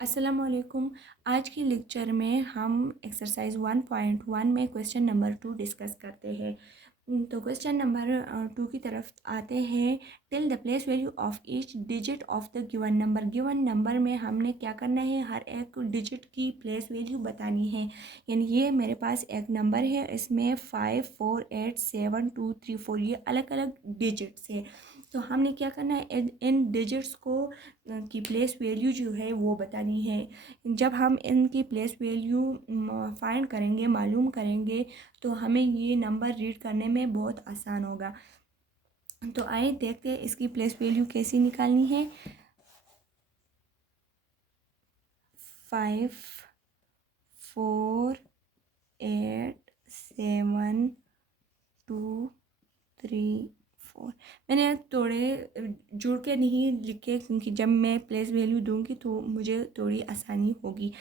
अस्सलाम वालेकुम। आज के लेक्चर में हम एक्सरसाइज 1.1 में क्वेश्चन नंबर 2 डिस्कस करते हैं। तो क्वेश्चन नंबर 2 की तरफ आते हैं। Till the place value of each digit of the given number. Given number में हमने क्या करना है, हर एक डिजिट की प्लेस वैल्यू बतानी है। यानी ये मेरे पास एक नंबर है, इसमें 5 4 8 7 2 3 4 ये अलग अलग डिजिट्स है। तो हमने क्या करना है, इन डिजिट्स को की प्लेस वैल्यू जो है वो बतानी है। जब हम इनकी प्लेस वैल्यू फाइंड करेंगे, मालूम करेंगे, तो हमें ये नंबर रीड करने में बहुत आसान होगा। तो आइए देखते हैं इसकी प्लेस वैल्यू कैसी निकालनी है। 5 4 8 7 2 3 4। मैंने थोड़े जुड़ के नहीं लिखे, क्योंकि जब मैं प्लेस वैल्यू दूंगी तो मुझे थोड़ी आसानी होगी।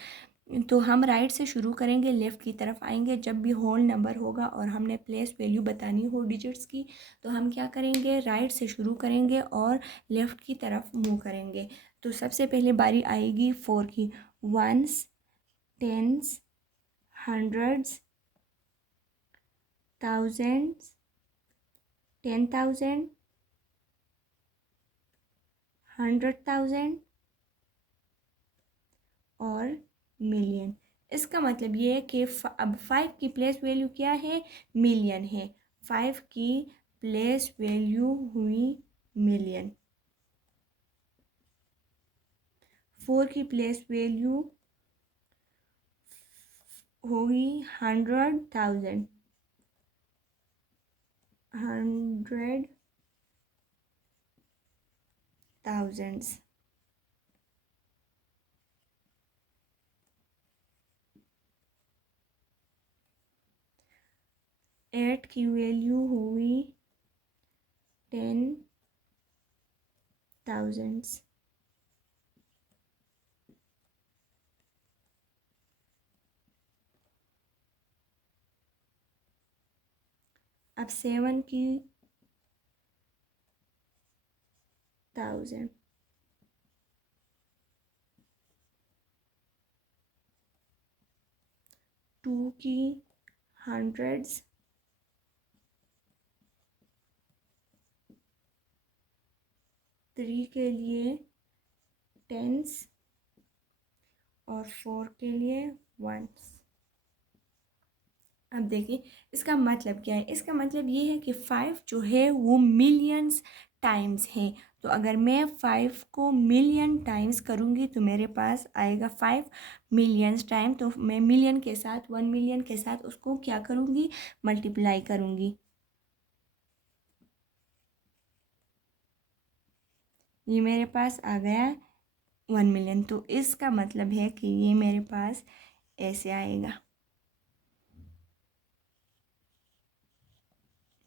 तो हम राइट से शुरू करेंगे, लेफ़्ट की तरफ आएंगे। जब भी होल नंबर होगा और हमने प्लेस वैल्यू बतानी हो डिजिट्स की, तो हम क्या करेंगे, राइट से शुरू करेंगे और लेफ़्ट की तरफ मूव करेंगे। तो सबसे पहले बारी आएगी 4 की। वंस, टेंस, हंड्रेड्स, थाउजेंड्स, 10,000, 100,000 और मिलियन। इसका मतलब ये है कि अब 5 की प्लेस वैल्यू क्या है, मिलियन है। 5 की प्लेस वैल्यू हुई मिलियन। 4 की प्लेस वैल्यू होगी 100,000। 100,000। 8 की वैल्यू हुई 10,000। अब 7 की 1,000। 2 की हंड्रेड्स। 3 के लिए टेंस और 4 के लिए वंस। अब देखिए इसका मतलब क्या है। इसका मतलब ये है कि 5 जो है वो मिलियंस टाइम्स है। तो अगर मैं 5 को मिलियन टाइम्स करूँगी तो मेरे पास आएगा 5 मिलियंस टाइम। तो मैं मिलियन के साथ 1 मिलियन के साथ उसको क्या करूँगी, मल्टीप्लाई करूँगी। ये मेरे पास आ गया 1 मिलियन। तो इसका मतलब है कि ये मेरे पास ऐसे आएगा।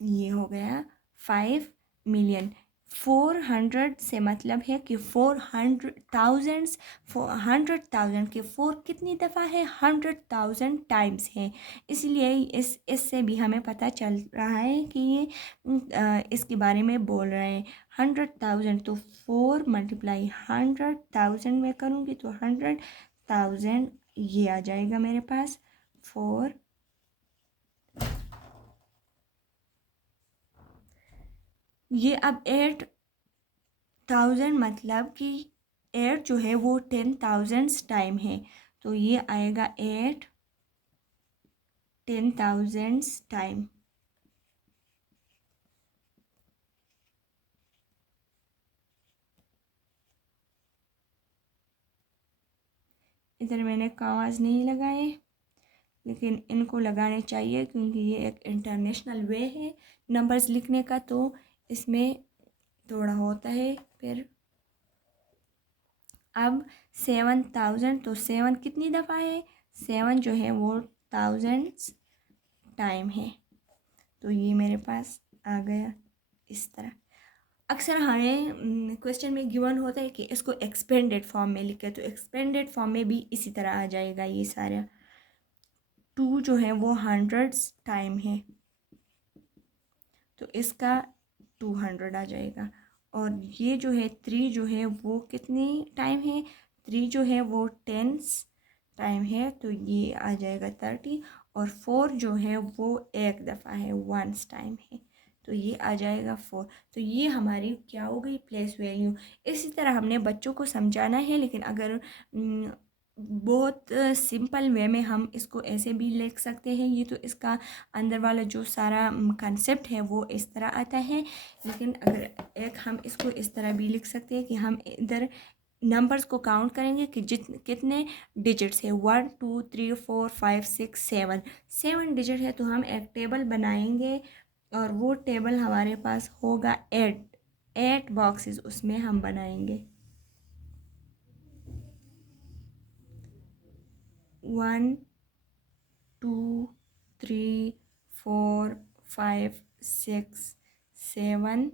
ये हो गया 5 मिलियन। 400 से मतलब है कि 400,000। 100,000 के 4 कितनी दफ़ा है, 100,000 टाइम्स है। इसलिए इससे भी हमें पता चल रहा है कि ये इसके बारे में बोल रहे हैं। 100,000 तो 4 मल्टीप्लाई 100,000 में करूँगी तो 100,000 ये आ जाएगा मेरे पास। 4 ये अब 8,000 मतलब कि 8 जो है वो 10,000 टाइम है। तो ये आएगा 8 10,000 टाइम। इधर मैंने कामाज नहीं लगाए, लेकिन इनको लगाने चाहिए क्योंकि ये एक इंटरनेशनल वे है नंबर्स लिखने का। तो इसमें थोड़ा होता है फिर। अब 7,000 तो 7 कितनी दफ़ा है, 7 जो है वो थाउजेंड्स टाइम है। तो ये मेरे पास आ गया इस तरह। अक्सर हमें क्वेश्चन में गिवन होता है कि इसको एक्सपेंडेड फॉर्म में लिखे, तो एक्सपेंडेड फॉर्म में भी इसी तरह आ जाएगा ये सारा। 2 जो है वो हंड्रेड्स टाइम है, तो इसका 200 आ जाएगा। और ये जो है 3 जो है वो कितनी टाइम है, 3 जो है वो टेंस टाइम है, तो ये आ जाएगा 30। और 4 जो है वो एक दफ़ा है, वंस टाइम है, तो ये आ जाएगा 4। तो ये हमारी क्या हो गई, प्लेस वैल्यू। इसी तरह हमने बच्चों को समझाना है, लेकिन अगर बहुत सिंपल वे में हम इसको ऐसे भी लिख सकते हैं। ये तो इसका अंदर वाला जो सारा कंसेप्ट है वो इस तरह आता है, लेकिन अगर एक हम इसको इस तरह भी लिख सकते हैं कि हम इधर नंबर्स को काउंट करेंगे कि कितने डिजिट्स है, 1 2 3 4 5 6 7, 7 डिजिट है। तो हम एक टेबल बनाएंगे और वो टेबल हमारे पास होगा 8 बॉक्सेस उसमें हम बनाएंगे। 1 2 3 4 5 6 7,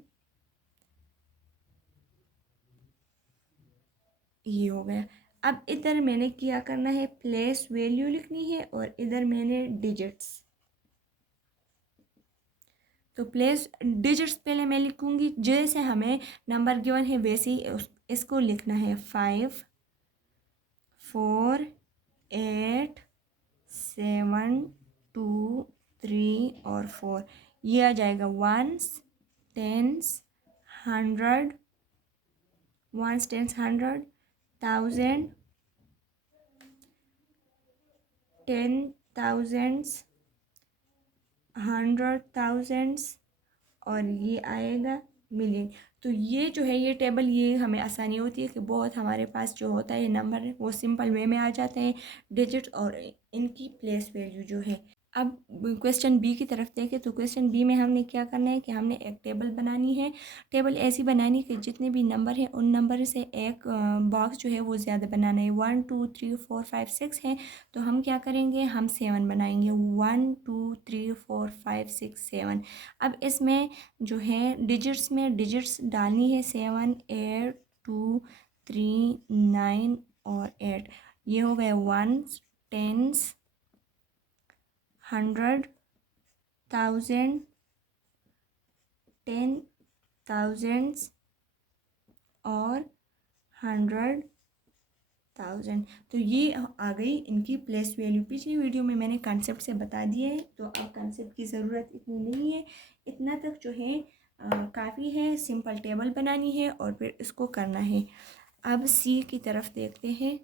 ये हो गया। अब इधर मैंने क्या करना है, प्लेस वैल्यू लिखनी है और इधर मैंने डिजिट्स। तो प्लेस डिजिट्स पहले मैं लिखूंगी, जैसे हमें नंबर गिवन है वैसे ही इसको लिखना है। 5 4 8 7 2 3 और 4, ये आ जाएगा ones tens 100, ones tens 100, 1000, 10,000s, 100,000s, और ये आएगा मिलियन। तो ये जो है ये टेबल, ये हमें आसानी होती है कि बहुत हमारे पास जो होता है नंबर वो सिंपल वे में आ जाते हैं, डिजिट और इनकी प्लेस वैल्यू जो है। अब क्वेश्चन बी की तरफ देखें, तो क्वेश्चन बी में हमने क्या करना है कि हमने एक टेबल बनानी है। टेबल ऐसी बनानी है कि जितने भी नंबर हैं उन नंबर से एक बॉक्स जो है वो ज़्यादा बनाना है। 1 2 3 4 5 6 है, तो हम क्या करेंगे, हम 7 बनाएंगे। 1 2 3 4 5 6 7। अब इसमें जो है डिजिट्स में डिजिट्स डालनी है, 7 8 2 3 9 और 8। ये हो गया वंस टेंस 100, 1000, 10,000s और 100,000। तो ये आ गई इनकी प्लेस वैल्यू। पिछली वीडियो में मैंने कंसेप्ट से बता दिए है, तो अब कंसेप्ट की ज़रूरत इतनी नहीं है। इतना तक जो है काफ़ी है। सिंपल टेबल बनानी है और फिर इसको करना है। अब सी की तरफ देखते हैं।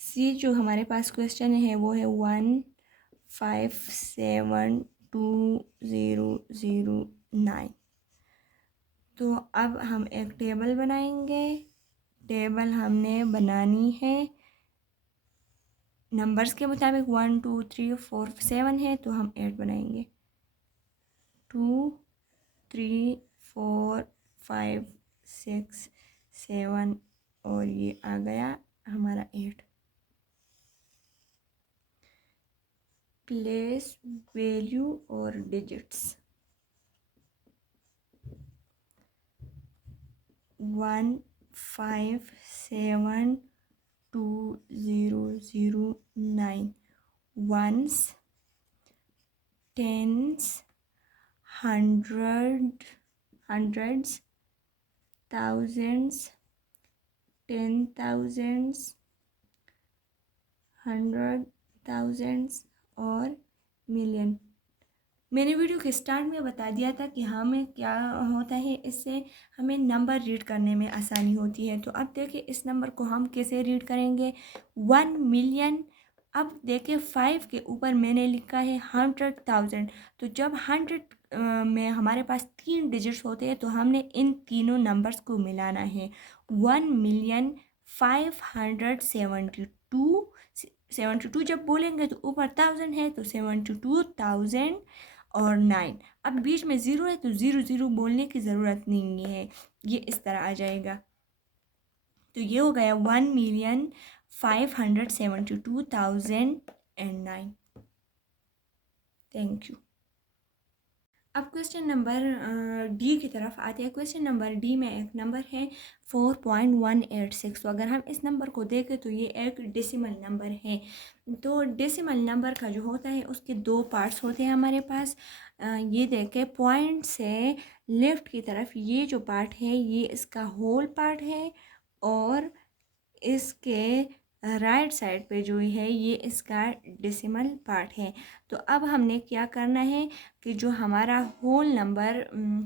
सी जो हमारे पास क्वेश्चन है वो है 1572009। तो अब हम एक टेबल बनाएंगे। टेबल हमने बनानी है नंबर्स के मुताबिक। 1 2 3 4 7 है, तो हम 8 बनाएंगे। 2 3 4 5 6 7 और ये आ गया हमारा 8। प्लेस वैल्यू और digits 1572009 ones tens 100s 1000s 10,000s 100,000s और मिलियन। मैंने वीडियो के स्टार्ट में बता दिया था कि हमें क्या होता है, इससे हमें नंबर रीड करने में आसानी होती है। तो अब देखिए इस नंबर को हम कैसे रीड करेंगे, 1 मिलियन। अब देखिए 5 के ऊपर मैंने लिखा है 100,000। तो जब 100 में हमारे पास 3 डिजिट्स होते हैं, तो हमने इन तीनों नंबर्स को मिलाना है। 1,572,72 जब बोलेंगे तो ऊपर 1000 है, तो 72,000 और 9। अब बीच में ज़ीरो है, तो 00 बोलने की ज़रूरत नहीं है, ये इस तरह आ जाएगा। तो ये हो गया 1,572,009। Thank you. अब क्वेश्चन नंबर डी की तरफ आते हैं। क्वेश्चन नंबर डी में एक नंबर है 4.186। तो अगर हम इस नंबर को देखें तो ये एक डेसिमल नंबर है। तो डेसिमल नंबर का जो होता है उसके दो पार्ट्स होते हैं हमारे पास। ये देखें, पॉइंट से लेफ़्ट की तरफ ये जो पार्ट है ये इसका होल पार्ट है, और इसके राइट साइड पे जो है ये इसका डेसिमल पार्ट है। तो अब हमने क्या करना है कि जो हमारा होल नंबर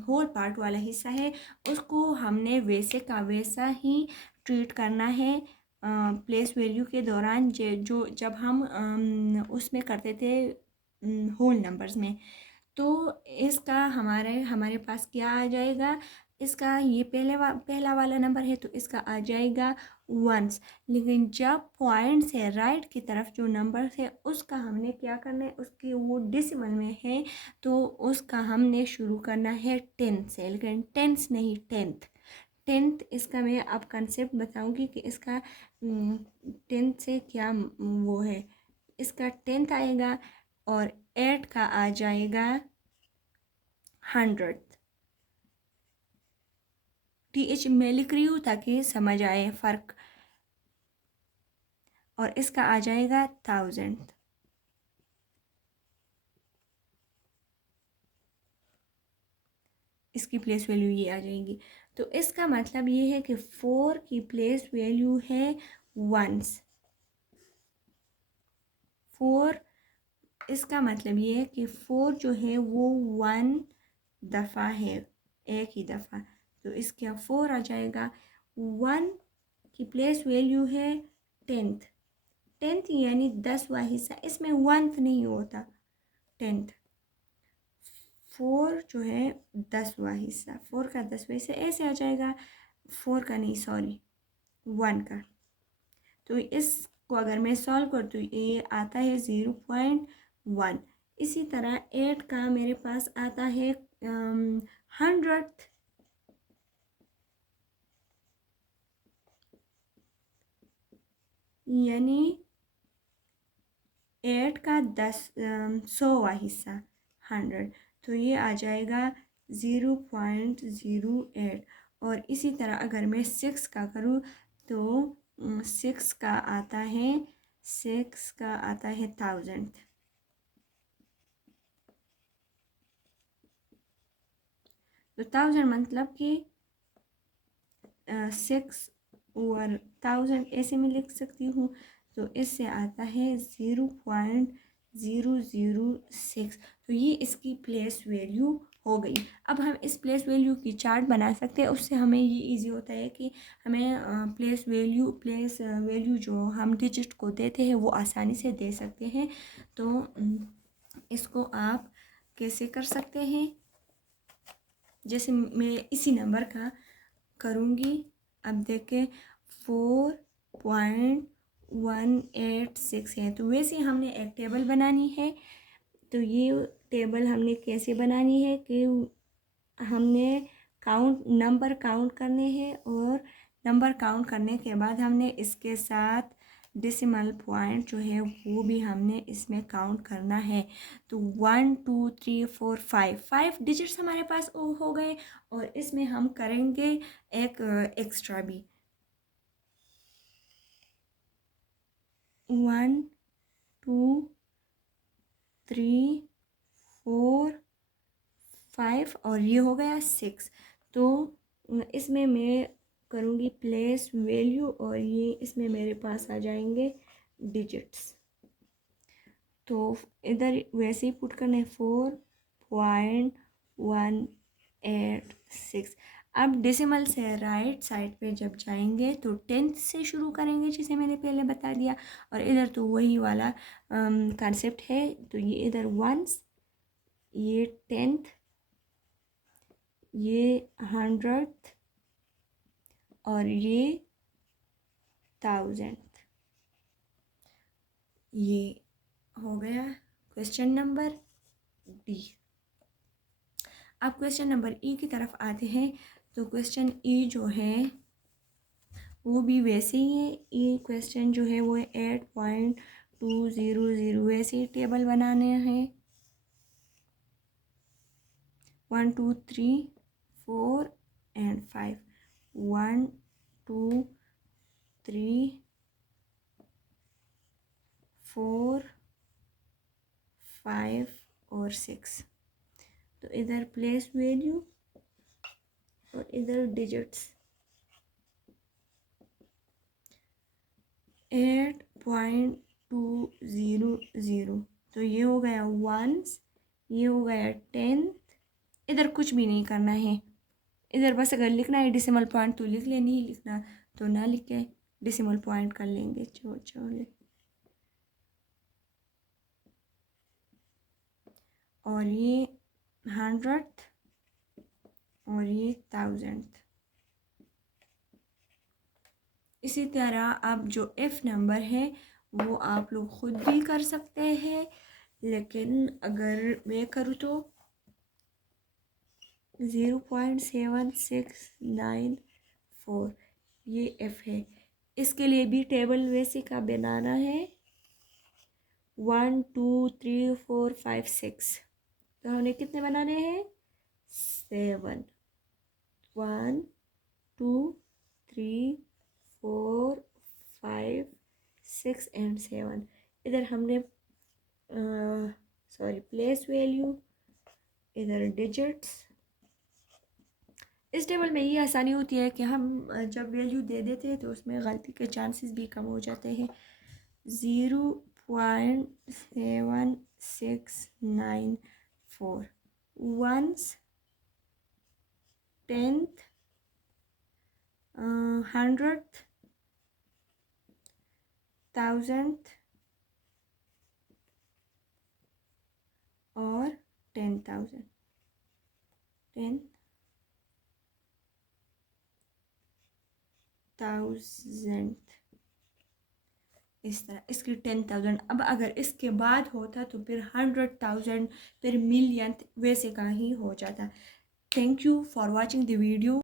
होल पार्ट वाला हिस्सा है उसको हमने वैसे का वैसा ही ट्रीट करना है प्लेस वैल्यू के दौरान, जो जब हम उसमें करते थे होल नंबर्स में। तो इसका हमारे पास क्या आ जाएगा, इसका ये पहला वाला नंबर है तो इसका आ जाएगा वंस। लेकिन जब पॉइंट से राइट की तरफ जो नंबर है उसका हमने क्या करना है, उसके वो डेसिमल में है तो उसका हमने शुरू करना है 10 से, लेकिन टेंस नहीं, टेंथ। इसका मैं अब कंसेप्ट बताऊंगी कि इसका 10 से क्या वो है। इसका 10th आएगा और 8 का आ जाएगा 100। TH मैं लिख रही हूँ ताकि समझ आए फ़र्क। और इसका आ जाएगा 1000। इसकी प्लेस वैल्यू ये आ जाएगी। तो इसका मतलब ये है कि 4 की प्लेस वैल्यू है वंस। 4, इसका मतलब ये है कि 4 जो है वो 1 दफ़ा है, एक ही दफ़ा। तो इसका 4 आ जाएगा। 1 की प्लेस वैल्यू है 10th यानी 10वां हिस्सा, इसमें 1th नहीं होता, 10th। 4 जो है 10वां हिस्सा, 4 का 10वां हिस्सा ऐसे आ जाएगा, 4 का नहीं सॉरी 1 का। तो इसको अगर मैं सॉल्व कर तो ये आता है 0.1। इसी तरह 8 का मेरे पास आता है 100th, यानी 8 का 100वां हिस्सा 100। तो ये आ जाएगा 0.08। और इसी तरह अगर मैं 6 का करूँ तो 6 का आता है 1000। तो 1000 मतलब कि 6 और 1000 ऐसे में लिख सकती हूँ। तो इससे आता है 0.006। तो ये इसकी प्लेस वैल्यू हो गई। अब हम इस प्लेस वैल्यू की चार्ट बना सकते हैं, उससे हमें ये इजी होता है कि हमें प्लेस वैल्यू जो हम डिजिट को देते हैं वो आसानी से दे सकते हैं। तो इसको आप कैसे कर सकते हैं, जैसे मैं इसी नंबर का करूँगी। अब देखें 4.186 है, तो वैसे हमने एक टेबल बनानी है। तो ये टेबल हमने कैसे बनानी है कि हमने नंबर काउंट करने हैं और नंबर काउंट करने के बाद हमने इसके साथ डेसिमल पॉइंट जो है वो भी हमने इसमें काउंट करना है। तो 1 2 3 4 5 डिजिट्स हमारे पास हो गए और इसमें हम करेंगे एक एक्स्ट्रा भी। 1 2 3 4 5 और ये हो गया 6। तो इसमें मैं करूँगी प्लेस वैल्यू और ये इसमें मेरे पास आ जाएंगे डिजिट्स। तो इधर वैसे ही पुट करना है 4.186। अब डेसिमल से राइट साइड पे जब जाएंगे तो 10th से शुरू करेंगे, जिसे मैंने पहले बता दिया। और इधर तो वही वाला कॉन्सेप्ट है। तो ये इधर वंस, ये 10th, ये 100th और ये 1000। ये हो गया क्वेश्चन नंबर डी। अब क्वेश्चन नंबर ई की तरफ आते हैं। तो क्वेश्चन ई जो है वो भी वैसे ही है। ई क्वेश्चन जो है वो 8.200 वैसे ही टेबल बनाने हैं। 1 2 3 4 एंड 5, 1 2 3 4 5 और 6। तो इधर प्लेस वैल्यू और इधर डिजिट्स। 0.200। तो ये हो गया वंस, ये हो गया टेंथ। इधर कुछ भी नहीं करना है, इधर बस अगर लिखना है डेसिमल पॉइंट तो लिख ले, नहीं लिखना तो ना लिख के डेसिमल पॉइंट कर लेंगे। चलो और ये 100 और ये 1000। इसी तरह अब जो एफ नंबर है वो आप लोग खुद भी कर सकते हैं, लेकिन अगर मैं करूँ तो 0.7694 ये एफ है। इसके लिए भी टेबल वैसे का बनाना है, 1 2 3 4 5 6। तो हमने कितने बनाने हैं? 7, 1 2 3 4 5 6 एंड 7। इधर हमने प्लेस वैल्यू, इधर डिजिट्स। इस टेबल में ये आसानी होती है कि हम जब वैल्यू दे देते हैं तो उसमें गलती के चांसेस भी कम हो जाते हैं। 0.7694 वंस, टेंथ, 100th, 1000th और 10,000। 10,000 इस तरह, इसकी 10,000। अब अगर इसके बाद होता तो फिर 100,000, फिर मिलियन, वैसे का ही हो जाता। Thank you for watching the video.